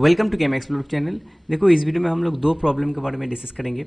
Welcome to Chem Explore channel. देखो इस video में हम लोग दो प्रॉब्लम के बारे में डिस्कस करेंगे।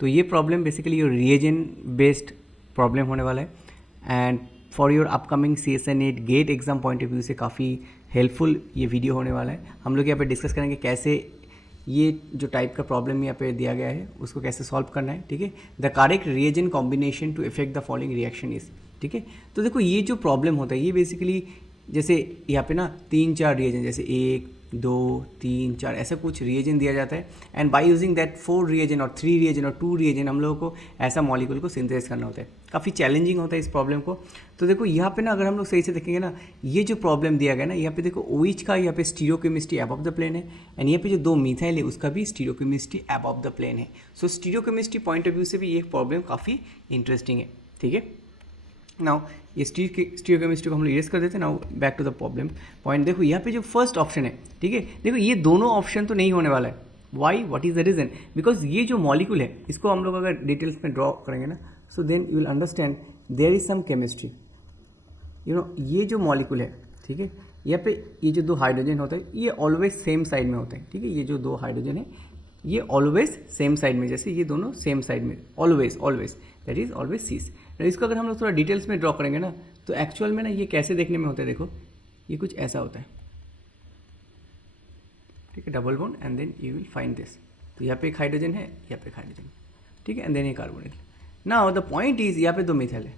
तो ये problem basically your reagent based problem होने वाला है and for your upcoming CSN 8 GATE exam point of view से काफ़ी हेल्पफुल ये वीडियो होने वाला है। हम लोग यहाँ पे डिस्कस करेंगे कैसे ये जो टाइप का प्रॉब्लम यहाँ पे दिया गया है उसको कैसे सॉल्व करना है। ठीक है, the correct reagent combination to effect the following reaction is. ठीक है, तो देखो ये जो प्रॉब्लम होता है ये बेसिकली जैसे यहाँ पे ना 3-4 रिएजन, जैसे 1 2 3 4 ऐसा कुछ रिएजन दिया जाता है and by using that 4 reagent और 3 रिएजन और 2 रिएजन हम लोगों को ऐसा मॉलिक्यूल को सिंथेसाइज करना होता है। काफ़ी चैलेंजिंग होता है इस प्रॉब्लम को। तो देखो यहाँ पे ना अगर हम लोग सही से देखेंगे ना, ये जो प्रॉब्लम दिया गया ना, यहाँ पे देखो OH का यहाँ पे स्टीरियोकेमिस्ट्री अबव द प्लेन है एंड यहाँ पे जो 2 मिथाइल है उसका भी स्टीरियोकेमिस्ट्री अबव द प्लेन है। सो स्टीरियोकेमिस्ट्री पॉइंट ऑफ व्यू से भी ये प्रॉब्लम काफ़ी इंटरेस्टिंग है। ठीक है, नाउ ये स्टीरियोकेमिस्ट्री को हम लोग इरेज कर देते हैं। Now back to the problem point. देखो यहाँ पे जो फर्स्ट ऑप्शन है, ठीक है, देखो ये दोनों ऑप्शन तो नहीं होने वाला है। Why, what is the reason? Because ये जो मॉलिक्यूल है इसको हम लोग अगर डिटेल्स में ड्रॉ करेंगे ना, so then you will understand there is some chemistry. ये जो मॉलिक्यूल है, ठीक है, यहाँ पे ये जो 2 हाइड्रोजन होता है ये ऑलवेज सेम साइड में होते हैं। ठीक है, ये जो 2 हाइड्रोजन है ये ऑलवेज सेम साइड में, जैसे ये दोनों सेम साइड में, always always, that is always cis. इसको अगर हम लोग थोड़ा डिटेल्स में ड्रॉ करेंगे ना, तो एक्चुअल में ना ये कैसे देखने में होता है, देखो ये कुछ ऐसा होता है। ठीक है, double bond and then you will find this. तो यहाँ पे एक हाइड्रोजन है, यहाँ पे एक हाइड्रोजन, ठीक है, एंड देन ये carbon. Now the point is यहाँ पे 2 मिथाइल है।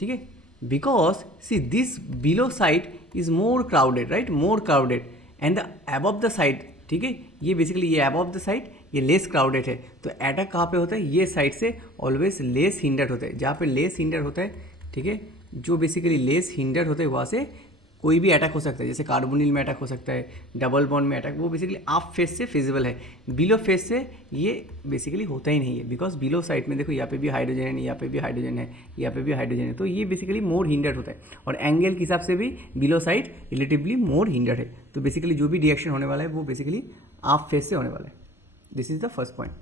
ठीक है, because see this below side is more crowded, right, more crowded and the above the side, ठीक है, ये बेसिकली ये अबव द साइड ये लेस क्राउडेड है। तो अटैक कहाँ पे होता है? ये साइड से ऑलवेज लेस हिंडर्ड होता है। जहाँ पे लेस हिंडर होता है, ठीक है, जो बेसिकली लेस हिंडर होता है वहाँ से कोई भी अटैक हो सकता है। जैसे कार्बोनिल में अटैक हो सकता है, डबल बॉन्ड में अटैक, वो बेसिकली आप फेस से फिजिबल है, बिलो फेस से ये बेसिकली होता ही नहीं है। बिकॉज बिलो साइड में देखो यहाँ पे भी हाइड्रोजन है, यहाँ पे भी हाइड्रोजन है, यहाँ पे भी हाइड्रोजन है, तो ये बेसिकली मोर हिंडर्ड होता है और एंगल के हिसाब से भी बिलो साइड रिलेटिवली मोर हिंडर्ड है। तो बेसिकली जो भी रिएक्शन होने वाला है वो बेसिकली आप फेस से होने वाला है। This is the first point.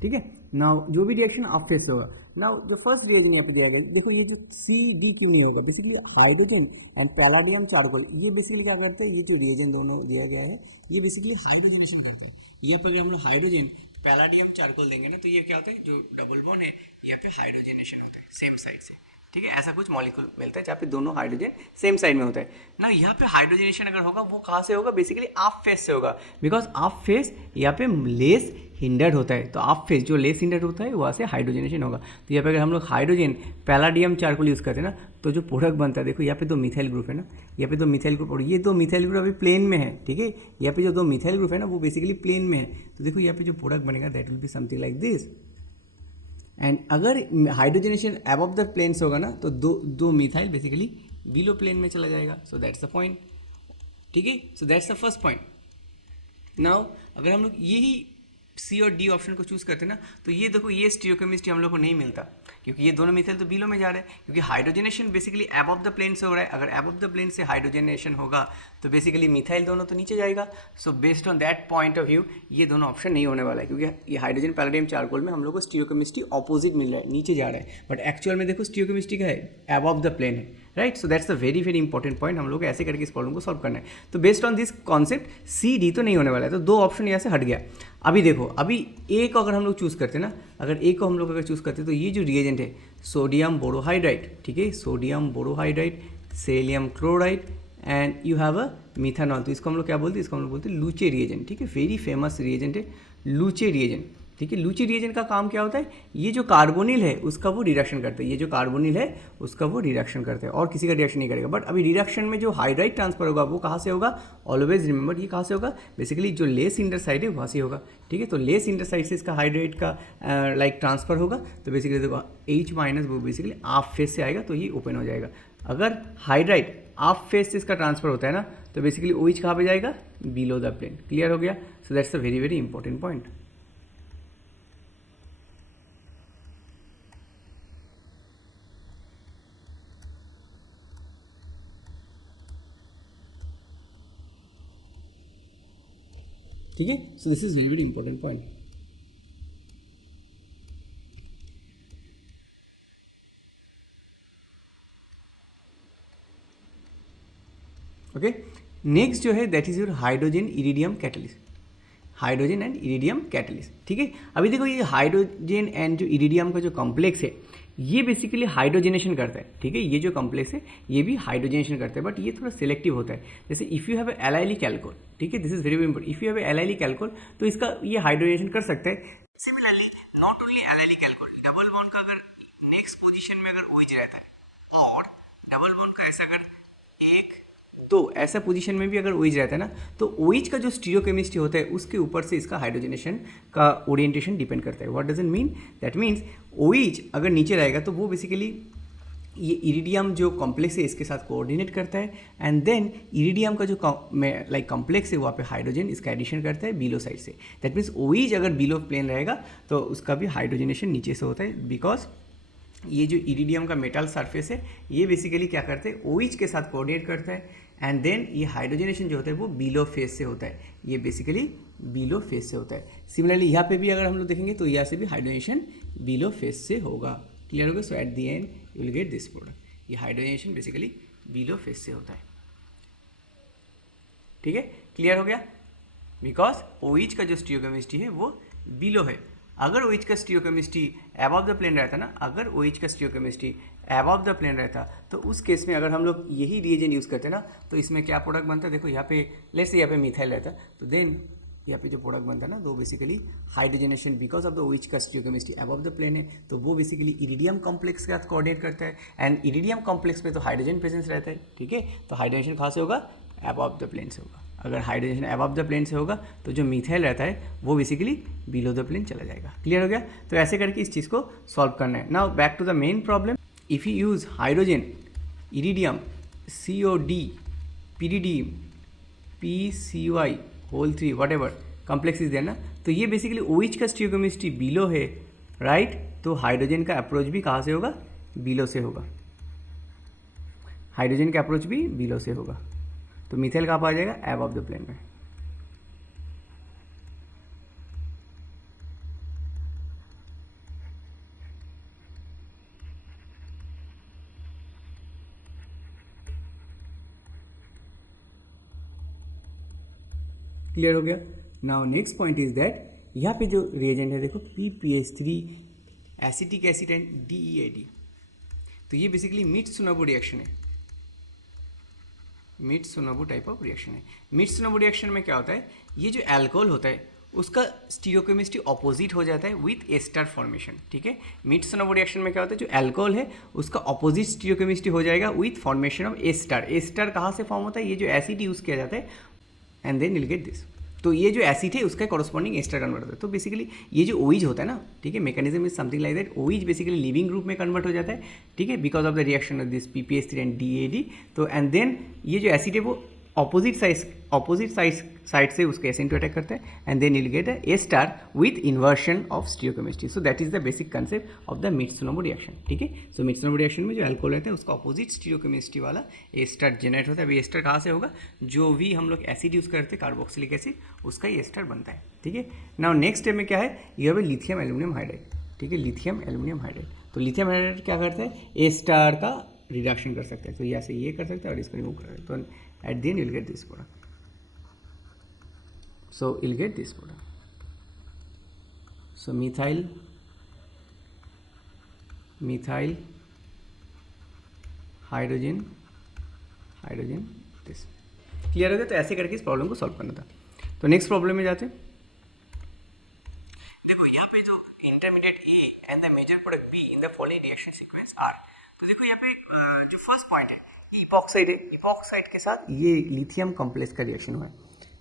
ठीक है, नाउ जो भी रिएक्शन आप फेस से होगा। नाउ जो फर्स्ट रिएक्शन यहाँ पे दिया गया, देखो ये जो CD क्यों नहीं होगा? Basically hydrogen and palladium charcoal, ये बेसिकली क्या करते हैं, ये जो रिएजन दोनों दिया गया है ये बेसिकली हाइड्रोजनेशन करते हैं। यहाँ पे हम लोग हाइड्रोजन पैलाडियम चारकोल देंगे ना, तो ये क्या होता है, जो डबल बॉन्ड है यहाँ पे हाइड्रोजनेशन होता है सेम साइड से। ठीक है, ऐसा कुछ मॉलिक्यूल मिलता है जहाँ पे दोनों हाइड्रोजन सेम साइड में होता है ना। यहाँ पे हाइड्रोजनेशन अगर होगा वो कहाँ से होगा? बेसिकली आप फेस से होगा। बिकॉज आप फेस यहाँ पे लेस हिंडर्ड होता है, तो आप फेस जो लेस हिंडर्ड होता है वहाँ से हाइड्रोजनेशन होगा। तो यहाँ पे अगर हम लोग हाइड्रोजन पैलाडियम चारकोल यूज़ करते हैं ना, तो जो प्रोडक्ट बनता है, देखो यहाँ पे 2 मिथाइल ग्रुप है ना, यहाँ पे 2 मिथाइल ग्रुप और ये 2 मिथाइल ग्रुप अभी प्लेन में है। ठीक है, यहाँ पे जो 2 मिथाइल ग्रुप है ना वो बेसिकली प्लेन में है। तो देखो यहाँ पे जो प्रोडक्ट बनेगा that will be something like this. And अगर हाइड्रोजनेशन अबव द प्लेन्स होगा ना, तो दो मिथाइल बेसिकली बिलो प्लेन में चला जाएगा। So that's the point. ठीक है, so that's the first point. Now अगर हम लोग यही C और D ऑप्शन को चूज करते हैं ना, तो ये देखो ये स्टीरियोकेमिस्ट्री हम लोग को नहीं मिलता, क्योंकि ये दोनों मिथाइल तो बिलो में जा रहे हैं, क्योंकि hydrogenation basically above the plane से हो रहा है। अगर अबव द प्लेन से हाइड्रोजनेशन होगा तो बेसिकली मिथाइल दोनों तो नीचे जाएगा। So based on that point of view ये दोनों ऑप्शन नहीं होने वाला है, क्योंकि ये हाइड्रोजन पैलेडियम चारकोल में हम लोग को स्टीरियोकेमिस्ट्री ऑपोजिट मिल रहा है, नीचे जा रहा है, बट एक्चुअल में देखो स्टीरियोकेमिस्ट्री क्या है? अबव द प्लेन है, right. So that's a very very important point. हम लोग को ऐसे करके इस प्रॉब्लम को सॉल्व करना है। तो based on this concept CD तो नहीं होने वाला है, तो 2 ऑप्शन यहाँ से हट गया। अभी देखो, अभी A को अगर हम लोग चूज़ करते हैं ना, अगर A को हम लोग अगर चूज़ करते हैं तो ये जो रिएजेंट है सोडियम बोरोहाइड्राइड, ठीक है, sodium borohydride, सेलियम chloride and you have a methanol. तो इसको हम लोग क्या बोलते हैं? इसको हम लोग बोलते हैं लूचे रिएजेंट। ठीक है, वेरी फेमस रिएजेंट है लूचे रिएजेंट। ठीक है, लूची रिएजेंट का काम क्या होता है? ये जो कार्बोनिल है उसका वो रिडक्शन करता है, ये जो कार्बोनिल है उसका वो रिडक्शन करता है और किसी का रिडक्शन नहीं करेगा। बट अभी रिडक्शन में जो हाइड्राइड ट्रांसफर होगा वो कहाँ से होगा? ऑलवेज रिमेंबर ये कहाँ से होगा? बेसिकली जो लेस इंटर साइड है वहाँ से होगा। ठीक है, तो लेस इंटर साइड से इसका हाइड्राइड का लाइक ट्रांसफर होगा। तो बेसिकली देखो H- वो बेसिकली आप फेस से आएगा तो ये ओपन हो जाएगा। अगर हाइड्राइड आप फेस से इसका ट्रांसफर होता है ना, तो बेसिकली OH कहाँ पे जाएगा? Below the plane. क्लियर हो गया? So that's a very very important point. ठीक है, so this is very very important point. Okay, next जो है that is your hydrogen iridium catalyst, hydrogen and iridium catalyst. ठीक है, अभी देखो ये हाइड्रोजन एंड जो इरिडियम का जो कॉम्प्लेक्स है ये बेसिकली हाइड्रोजनेशन करता है। ठीक है, ये जो कॉम्प्लेक्स है ये भी हाइड्रोजनेशन करता है, बट ये थोड़ा सिलेक्टिव होता है। जैसे if you have allylic alcohol, ठीक है, this is very important, if you have allylic alcohol तो इसका ये हाइड्रोजनेशन कर सकता है। Similarly not only allylic alcohol, double bond का अगर नेक्स्ट पोजीशन में अगर OH रहता है और डबल बॉन्ड का ऐसा अगर 1 2 ऐसा पोजीशन में भी अगर OH रहता है ना, तो OH का जो स्टीरियोकेमिस्ट्री होता है उसके ऊपर से इसका हाइड्रोजनेशन का ओरिएंटेशन डिपेंड करता है। What does it mean? That means OH अगर नीचे रहेगा तो वो बेसिकली ये इरिडियम जो कॉम्प्लेक्स है इसके साथ कोऑर्डिनेट करता है, एंड देन इरिडियम का जो लाइक कॉम्प्लेक्स है वहाँ पे हाइड्रोजन इसका एडिशन करता है बिलो साइड से। दैट मीन्स OH अगर बिलो प्लेन रहेगा तो उसका भी हाइड्रोजनेशन नीचे से होता है, बिकॉज ये जो इरिडियम का मेटल सरफेस है ये बेसिकली क्या करते हैं, OH के साथ कोऑर्डिनेट करता है, एंड देन ये हाइड्रोजनेशन जो होता है वो बिलो फेस से होता है, ये बेसिकली बिलो फेस से होता है। सिमिलरली यहाँ पे भी अगर हम लोग देखेंगे तो यहाँ से भी हाइड्रोजनेशन बिलो फेस से होगा। क्लियर होगा? So at the end you will get this product, ये हाइड्रोजनेशन बेसिकली बिलो फेस से होता है। ठीक है, क्लियर हो गया? बिकॉज OH का जो स्टीरियोकेमिस्ट्री है वो बिलो है। अगर OH का स्टीरियोकेमिस्ट्री अबव द प्लेन रहता ना, अगर OH का स्टीरियोकेमिस्ट्री अबव द प्लेन रहता तो उस केस में अगर हम लोग यही रिएजेंट यूज़ करते ना तो इसमें क्या प्रोडक्ट बनता है, देखो यहाँ पे लेट्स से यहाँ पे मिथाइल रहता तो देन यहाँ पे जो प्रोडक्ट बनता है ना वो basically hydrogenation because of the OH का स्टीरियोकेमिस्ट्री अबव द प्लेन है तो वो बेसिकली इरिडियम कॉम्प्लेक्स के साथ कोऑर्डिनेट करता है, एंड इरिडियम कॉम्प्लेक्स में तो हाइड्रोजन प्रेजेंस रहता है। ठीक है, तो हाइड्रोजनेशन कहाँ से होगा? अबव द प्लेन से होगा। अगर हाइड्रोजन अबव द प्लेन से होगा तो जो मिथाइल रहता है वो बेसिकली बिलो द प्लेन चला जाएगा। क्लियर हो गया? तो ऐसे करके इस चीज़ को सॉल्व करना है। Now back to the main problem, if you use hydrogen iridium COD PDD PCY whole 3 whatever complex is there ना, तो ये बेसिकली OH का स्टीरियोकेमिस्ट्री बिलो है, राइट? तो हाइड्रोजन का अप्रोच भी कहाँ से होगा? बिलो से होगा। हाइड्रोजन का अप्रोच भी बिलो से होगा, तो मिथाइल कहाँ पर आ जाएगा? अबव द प्लेन में। क्लियर हो गया? Now next point is that यहाँ पे जो रिएजेंट है देखो PPH3 acetic acid and DEAD, तो ये बेसिकली मित्सुनोबु रिएक्शन है, मित्सुनोबु टाइप ऑफ रिएक्शन है। मित्सुनोबु रिएक्शन में क्या होता है, ये जो अल्कोहल होता है उसका स्टीरियोकेमिस्ट्री ऑपोजिट हो जाता है विथ एस्टर फॉर्मेशन। ठीक है, मित्सुनोबु रिएक्शन में क्या होता है, जो अल्कोहल है उसका ऑपोजिट स्टीरियोकेमिस्ट्री हो जाएगा with formation of ester. Ester कहाँ से फॉर्म होता है? ये जो एसिड यूज़ किया जाता है, and then will get this. तो ये जो एसिड है उसका कॉरस्पॉन्डिंग एस्टर कन्वर्ट होता है। तो बेसिकली ये जो OH होता है ना, ठीक है, mechanism is something like that, OH basically leaving group में कन्वर्ट हो जाता है, ठीक है, because of the reaction of this PPH3 and DAD। तो एंड देन ये जो एसिड है वो ऑपोजिट साइड से उसके एसिड अटैक करता है, and then will get ester with inversion of stereochemistry. So that is the basic concept of the Mitsunobu reaction. ठीक है, सो मित्सुनोबु रिएक्शन में जो अल्कोहल रहता है उसका ऑपोजिट स्टीरियोकेमिस्ट्री वाला एस्टर जनरेट होता है। अभी एस्टर कहाँ से होगा? जो भी हम लोग एसिड यूज़ करते हैं कार्बोक्सिलिक एसिड उसका ही एस्टर बनता है। ठीक है, नाउ नेक्स्ट स्टेप में क्या है, ये है लिथियम एल्यूमिनियम हाइड्राइड। ठीक है, लिथियम एल्यूमिनियम हाइड्राइड, तो लिथियम हाइड्राइड क्या करता है, एस्टर का रिडक्शन कर सकते हैं, तो यहाँ से ये कर सकते हैं और इसको रिमूव कर सकते हैं, तो eight the end you will get this product. So you'll get this product. So methyl hydrogen this. Clear हो गया? तो ऐसे करके इस प्रॉब्लम को सॉल्व करना था। तो नेक्स्ट प्रॉब्लम में जाते हैं। देखो यहाँ पे जो intermediate A and the major product B in the following reaction sequence are, तो देखो यहाँ पे जो फर्स्ट पॉइंट है ये इपॉक्साइड है, इपॉक्साइड के साथ ये लिथियम कॉम्प्लेक्स का रिएक्शन हुआ है,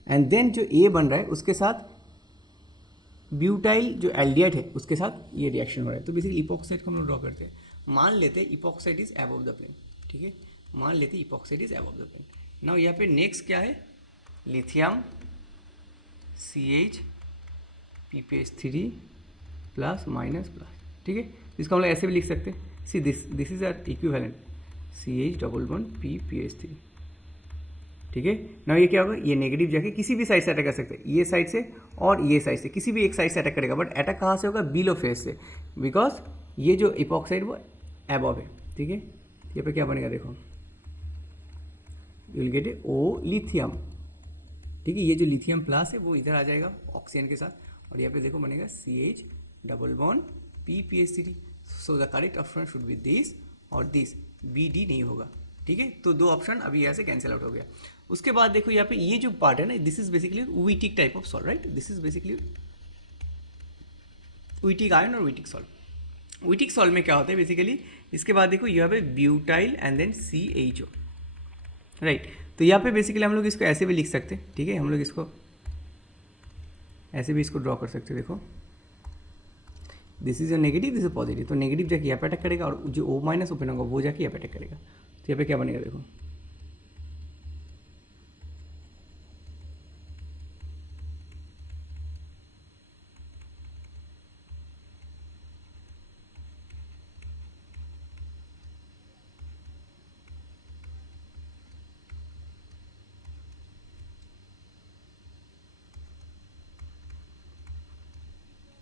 एंड देन जो A बन रहा है उसके साथ ब्यूटाइल जो एल्डिहाइड है उसके साथ ये रिएक्शन हो रहा है। तो बेसिकली इपॉक्साइड को हम लोग ड्रॉ करते हैं, मान लेते हैं epoxide is above the plane. ठीक है, मान लेते हैं epoxide is above the plane. Now यहाँ पे नेक्स्ट क्या है, lithium CH PPH3 plus minus plus. ठीक है, इसको हम लोग ऐसे भी लिख सकते हैं, see this is are equivalent CH double bond PPH3। ठीक है, ना ये क्या होगा, ये नेगेटिव जाके किसी भी साइड से अटैक कर सकते हैं, ये साइड से और ये साइड से, किसी भी एक साइड से अटैक करेगा, बट अटैक कहाँ से होगा, बिलो फेस से, बिकॉज ये जो इपॉक्साइड वो एबव है। ठीक है, ये पे क्या बनेगा देखो, you will get a O lithium, ठीक है। ये जो लिथियम प्लस है वो इधर आ जाएगा ऑक्सीजन के साथ, और यहाँ पे देखो बनेगा CH double bond PPHCl। So the correct option should be this और दिस, BD नहीं होगा, ठीक है। तो 2 ऑप्शन अभी यहाँ से कैंसिल आउट हो गया। उसके बाद देखो यहाँ पे ये जो पार्ट है ना, this is basically Wittig type of salt, right. This is basically Wittig ion और वीटिक सॉल्ट। वीटिक सॉल्ट में क्या होता है बेसिकली, इसके बाद देखो यहाँ पे butyl and then CHO, right. तो यहाँ पे बेसिकली हम लोग इसको ऐसे भी लिख सकते हैं, ठीक है। हम लोग इसको ऐसे भी इसको ड्रॉ कर सकते हैं, देखो this is a negative, this is positive. तो नेगेटिव जाके यहाँ पे अटैक करेगा और जो O माइनस ओपन होगा वो जाके यहाँ पे अटैक करेगा। तो यहाँ पे क्या बनेगा देखो,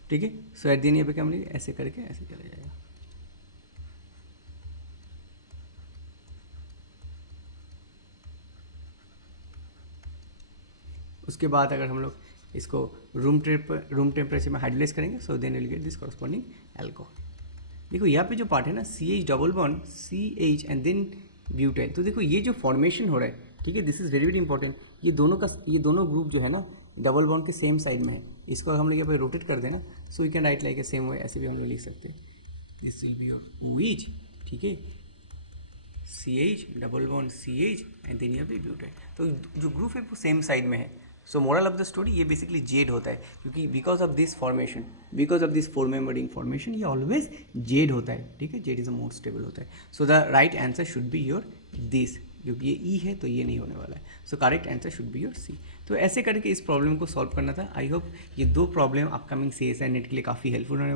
ठीक है। सो एट द एंड यहाँ पे क्या बनेगा, ऐसे करके ऐसे चला जाएगा। उसके बाद अगर हम लोग इसको रूम टेम्परेचर में हाइड्रोलाइज करेंगे, so then will get this corresponding alcohol. देखो यहाँ पे जो पार्ट है ना, CH double bond CH and then butyl. तो देखो ये जो फॉर्मेशन हो रहा है, ठीक है, this is very very important. ये दोनों ग्रुप जो है ना डबल बॉन्ड के सेम साइड में है। इसको हम लोग यहाँ पे रोटेट कर देना, so you can write like a same way, ऐसे भी हम लोग लिख सकते हैं। This will be your OH, ठीक है, CH double bond CH and then यहाँ पे ब्यूटाइल। तो जो ग्रुप है वो सेम साइड में है। सो मोरल ऑफ द स्टोरी, ये बेसिकली जेड होता है, क्योंकि because of this formation, because of this 4 member ring formation, ये ऑलवेज जेड होता है, ठीक है। Z is a more stable होता है। So the right answer should be your this, क्योंकि ये E है तो ये नहीं होने वाला है। So correct answer should be your C। तो ऐसे करके इस प्रॉब्लम को सॉल्व करना था। आई होप ये 2 प्रॉब्लम अपकमिंग CSI नेट के लिए काफ़ी हेल्पफुल होने